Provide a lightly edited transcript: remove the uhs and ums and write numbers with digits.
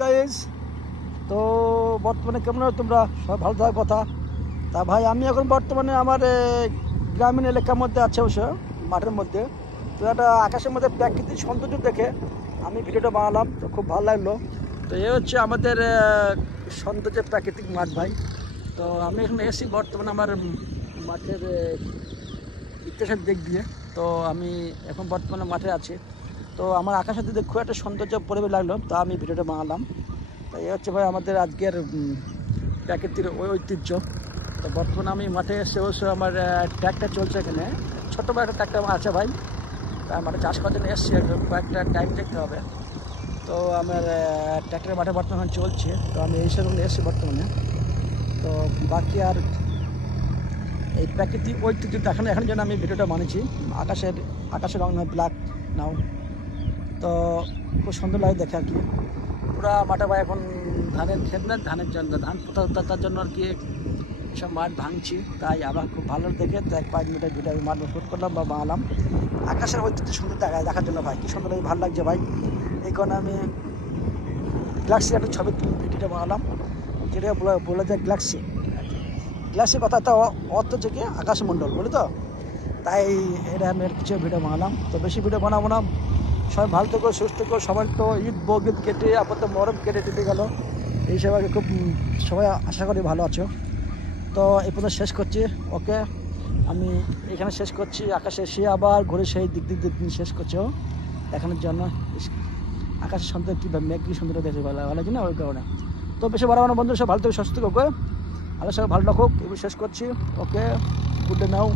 Guys, তো বর্তমানে কেমন আছো তোমরা? সব ভালো থাকার কথা। তা ভাই আমি এখন বর্তমানে আমার গ্রামীণ এলাকার মধ্যে আছে, অবশ্য মাঠের মধ্যে। তো একটা আকাশের মধ্যে প্রাকৃতিক সৌন্দর্য দেখে আমি ভিডিওটা বানালাম, তো খুব ভালো লাগলো। তো এ হচ্ছে আমাদের সৌন্দর্যের প্রাকৃতিক মাঠ ভাই। তো আমি এখানে এসেছি বর্তমানে আমার মাঠের ইতিহাসের দিক দিয়ে। তো আমি এখন বর্তমানে মাঠে আছি। তো আমার আকাশের দিকে খুব একটা সৌন্দর্য পরিবেশ লাগলো, তা আমি ভিডিওটা বানালাম। তো এই হচ্ছে ভাই আমাদের আজকের প্রাকৃতিক ঐতিহ্য। তো বর্তমানে আমি মাঠে এসে অবশ্য আমার ট্র্যাক্টর চলছে এখানে, ছোট্ট বড় একটা ট্র্যাক্টর আছে ভাই। তার মাঠে চাষ করার জন্য এসছি, কয়েকটা টাইম দেখতে হবে। তো আমার ট্র্যাক্টরের মাঠে বর্তমানে চলছে, তো আমি এই সেগুলো এসেছি বর্তমানে। তো বাকি আর এই প্রাকৃতিক ঐতিহ্য দেখানোর জন্য আমি ভিডিওটা বানিয়েছি। আকাশের রং ব্ল্যাক নাও, তো খুব সুন্দর লাগে দেখে আর কি। পুরা মাঠে ভাই এখন ধানের ক্ষেত না, ধানের জন্য ধান পোতা তার জন্য আর কি সব মাঠ ভাঙছি। তাই আবার খুব ভালো দেখে তো 1-5 মিনিটের ভিডিও আমি মাঠ শুট করলাম বা বানালাম আকাশের ঐতিহ্য সুন্দর দেখার জন্য ভাই। কি সুন্দর লাগে, ভালো লাগছে ভাই। এই কারণে আমি গ্যালাক্সি একটা ছবি ভিডিওটা বানালাম, যেটা বলে যায় গ্যালাক্সির কথা তো অর্থ হচ্ছে কি আকাশমণ্ডল বলি। তো তাই এটা আমি কিছু ভিডিও বানালাম। তো বেশি ভিডিও বানাবো না। সবাই ভালো থেকো, সুস্থ থেকো। সবাই তো ঈদ বগীদ কেটে আপাতত মরম কেটে টেটে গেল, এই সবাইকে খুব সবাই আশা করি ভালো আছো। তো এই পর্যন্ত শেষ করছি। ওকে, আমি এখানে শেষ করছি। আকাশে সে আবার ঘুরে সেই দিক শেষ করছো দেখানোর জন্য আকাশের সৌন্দর্য কীভাবে মেঘ কি সুন্দর দেখে ভালো লাগে না, ওই কারণে। তো বেশি বড় বড় বন্ধু সব ভালো থেকে সুস্থ থাকো, ওকে। আল্লাহ সবাই ভালো রাখুক। এবার শেষ করছি। ওকে, গুড ডে নাও।